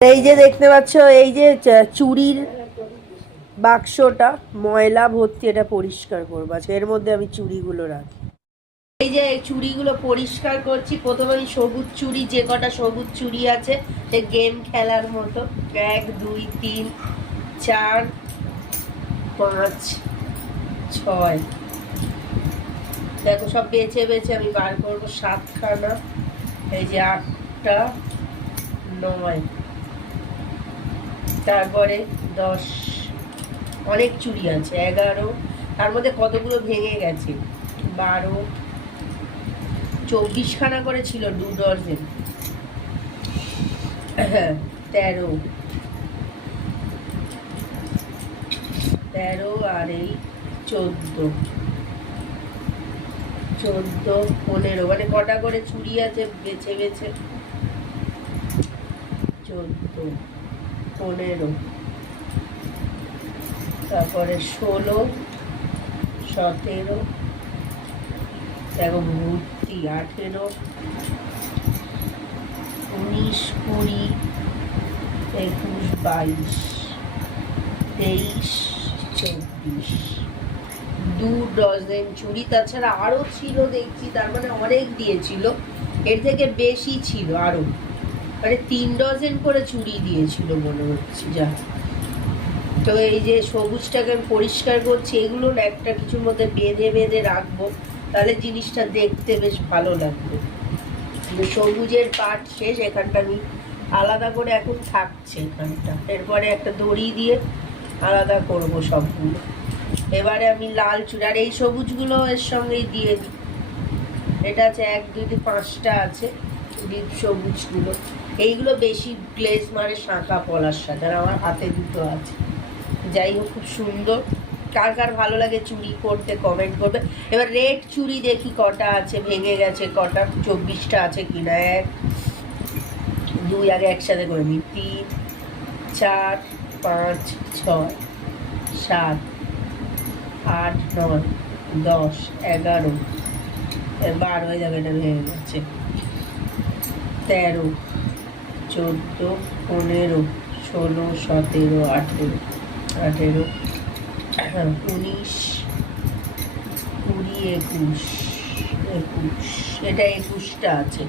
এই যে দেখতে পাচ্ছ, এই যে চুড়ির বাক্সটা ময়লা ভর্তি, এটা পরিষ্কার করবো আজকে। এর মধ্যে আমি চুড়িগুলো রাখি। এই যে চুড়িগুলো পরিষ্কার করছি। প্রথমে আমি সবুজ চুড়ি, যে কটা সবুজ চুড়ি আছে সে গেম খেলার মতো, 1 2 3 4 5 6, দেখো সব বেছে বেছে আমি বার করবো। 7খানা, এই যে 8টা, 9, তারপরে 10, অনেক চুড়ি আছে, 11, তার মধ্যে কতগুলো ভেঙে গেছে, 12, 24খানা করে ছিল 2 ডজন, 13, আর এই 14, 15, মানে কটা করে চুড়ি আছে বেছে বেছে, 14, 15, তারপরে 16, 17, দেখো ভর্তি, 18, 19, 20, 21, 22, 23, 24, 2 ডজন চুড়ি। তাছাড়া আরো ছিল দেখছি, তার মানে অনেক দিয়েছিল, এর থেকে বেশি ছিল আরো, মানে 3 ডজন করে চুড়ি দিয়েছিল মনে হচ্ছে যা। তো এই যে সবুজটাকে আমি পরিষ্কার করছি, এগুলো একটা কিছুর মধ্যে বেঁধে বেঁধে রাখবো, তাহলে জিনিসটা দেখতে বেশ ভালো লাগবে। সবুজের পাট শেষ, এখানটা আমি আলাদা করে এখন থাকছে এখানটা, এরপরে একটা দড়ি দিয়ে আলাদা করব সবগুলো। এবারে আমি লাল চুড়ি, আর এই সবুজগুলো এর সঙ্গেই দিয়ে দিই। এটা আছে 1 2 3 5টা আছে ডিপ সবুজগুলো। এইগুলো বেশি গ্লেজ মারে শাঁখা পলার সাথে, আর আমার হাতে দুটো আছে। যাই হোক, খুব সুন্দর। কার কার ভালো লাগে চুড়ি পরতে কমেন্ট করবে। এবার রেড চুড়ি দেখি কটা আছে, ভেঙে গেছে কটা, 24টা আছে কিনা। 1 2, আগে একসাথে করে নিই, 3 4 5 6 7 8 9 10 11, 12 হয়ে যাবে, এটা ভেঙে গেছে, 13 14 15 16 17 18 19 20 21, এটা 21টা আছে।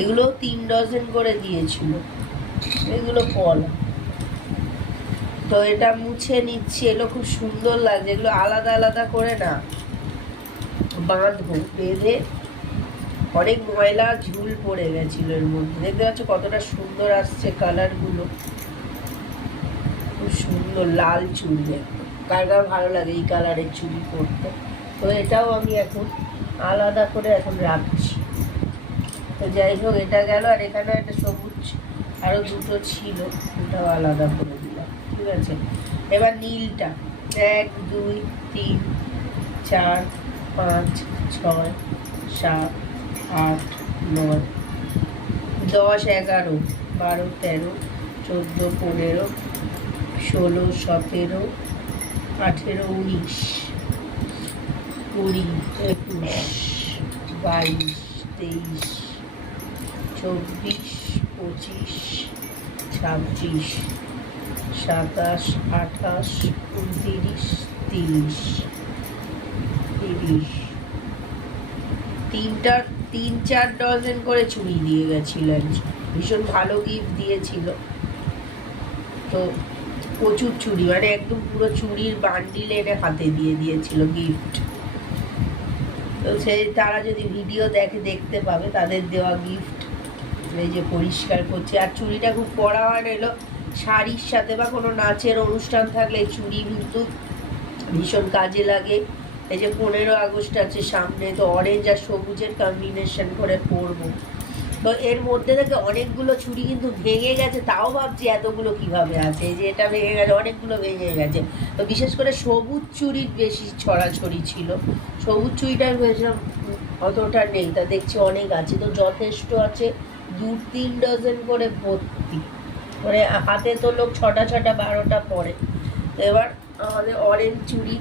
এগুলো 3 ডজন করে দিয়েছিল, এগুলো পলা। তো এটা মুছে নিচ্ছি, এগুলো খুব সুন্দর লাগছে। এগুলো আলাদা আলাদা করে না বাঁধবো, বেঁধে অনেক ময়লা ঝুল পড়ে গেছিল এর মধ্যে। দেখতে পাচ্ছ কতটা সুন্দর আসছে কালারগুলো, খুব সুন্দর লাল চুড়ি। কার কার ভালো লাগে এই কালারের চুড়ি পরতে। তো এটাও আমি এখন আলাদা করে এখন রাখছি। তো যাই হোক, এটা গেল। আর এখানে একটা সবুজ আরও দুটো ছিল, ওটাও আলাদা করে দিলাম, ঠিক আছে। এবার নীলটা 1 2 3 4 5 6 7 8 9 10 11 12 13 14 15 16 17 18 19 20 21 22 23 24 25 26 27 28 29 30 30, 3-4 ডজন করে চুড়ি দিয়ে গেছিলেন। ভীষণ ভালো গিফট দিয়েছিল। তো প্রচুর চুড়ি, মানে একদম পুরো চুড়ির বান্ডিল এনে হাতে দিয়ে দিয়েছিল গিফট। তো সেই তারা যদি ভিডিও দেখতে পাবে তাদের দেওয়া গিফট। এই যে পরিষ্কার করছি। আর চুড়িটা খুব পরা হয় না, এলো শাড়ির সাথে বা কোনো নাচের অনুষ্ঠান থাকলে চুড়ি কিন্তু ভীষণ কাজে লাগে। এই যে 15 আগস্ট আছে সামনে, তো অরেঞ্জ আর সবুজের কম্বিনেশন করে পরবো। তো এর মধ্যে থেকে অনেকগুলো চুড়ি কিন্তু ভেঙে গেছে, তাও ভাবছি এতগুলো কিভাবে আছে। এই যে এটা ভেঙে গেছে, অনেকগুলো ভেঙে গেছে। তো বিশেষ করে সবুজ চুড়ির বেশি ছড়াছড়ি ছিল। সবুজ চুড়িটা আমি ভেবেছিলাম অতটা নেই, তা দেখছি অনেক আছে। তো যথেষ্ট আছে, 2-3 ডজন করে ভর্তি। মানে হাতে তো লোক 6টা 6টা 12টা পরে। এবার আমাদের অরেঞ্জ চুড়ি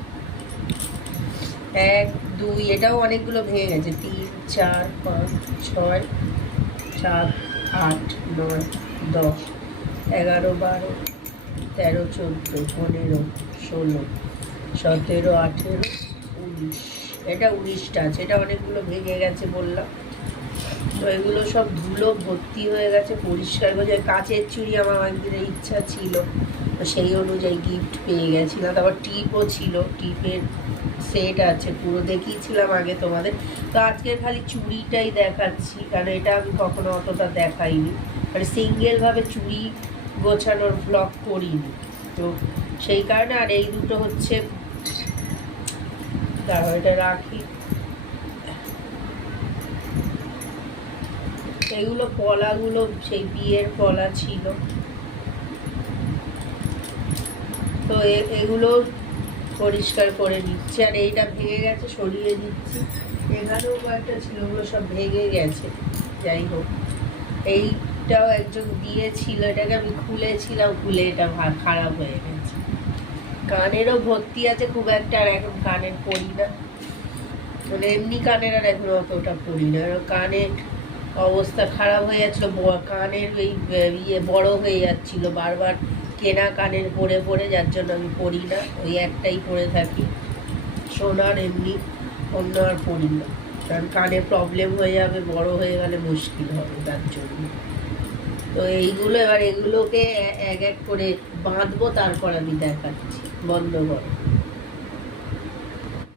1 2, এটাও অনেকগুলো ভেঙে গেছে, 3 4 5 6 7 8 9 10, 11, 12, 13, 14, 15, 16, 17, 18, 19। এটা 19টা আছে, এটা অনেকগুলো ভেঙে গেছে বললাম। তো এগুলো সব ধুলো ভর্তি হয়ে গেছে, পরিষ্কার করে। কাচের চুড়ি আমার অনেকদিনের ইচ্ছা ছিল, তো সেই অনুযায়ী গিফট পেয়ে গেছিলাম। তারপর টিপও ছিল, টিপের সেট আছে পুরো, দেখিয়েছিলাম আগে তোমাদের। তো আজকে খালি চুড়িটাই দেখাচ্ছি, কারণ এটা আমি কখনো অতটা দেখাইনি, মানে সিঙ্গেলভাবে চুড়ি গোছানোর ব্লগ করিনি, তো সেই কারণে। আর এই দুটো হচ্ছে, দাঁড়াও এটা রাখি, এগুলো পলাগুলো সেই বিয়ের পলা ছিল, তো এগুলো পরিষ্কার করে নিচ্ছি। আর এইটা ভেঙে গেছে, সরিয়ে দিচ্ছি। এখানেও কয়েকটা ছিল, ওগুলো সব ভেঙে গেছে। যাই হোক, এইটাও একজন দিয়েছিল, এটাকে আমি খুলেছিলাম, খুলে এটা খারাপ হয়ে গেছে। কানেরও ভর্তি আছে খুব একটা, আর এখন কানের পরি না, মানে এমনি কানের আর এখন অতটা পরি না। কানের অবস্থা খারাপ হয়ে যাচ্ছিল, কানের এই ইয়ে বড় হয়ে যাচ্ছিল বারবার, কেনা কানের পরে পরে, যার জন্য আমি পরি না, ওই একটাই পরে থাকি সোনার। এমনি অন্য আর পরি না, কারণ কানে প্রবলেম হয়ে যাবে, বড় হয়ে গেলে মুশকিল হবে তার জন্য। তো এইগুলো এবার এগুলোকে এক এক করে বাঁধবো, তারপর আমি দেখাচ্ছি। বন্ধ করো।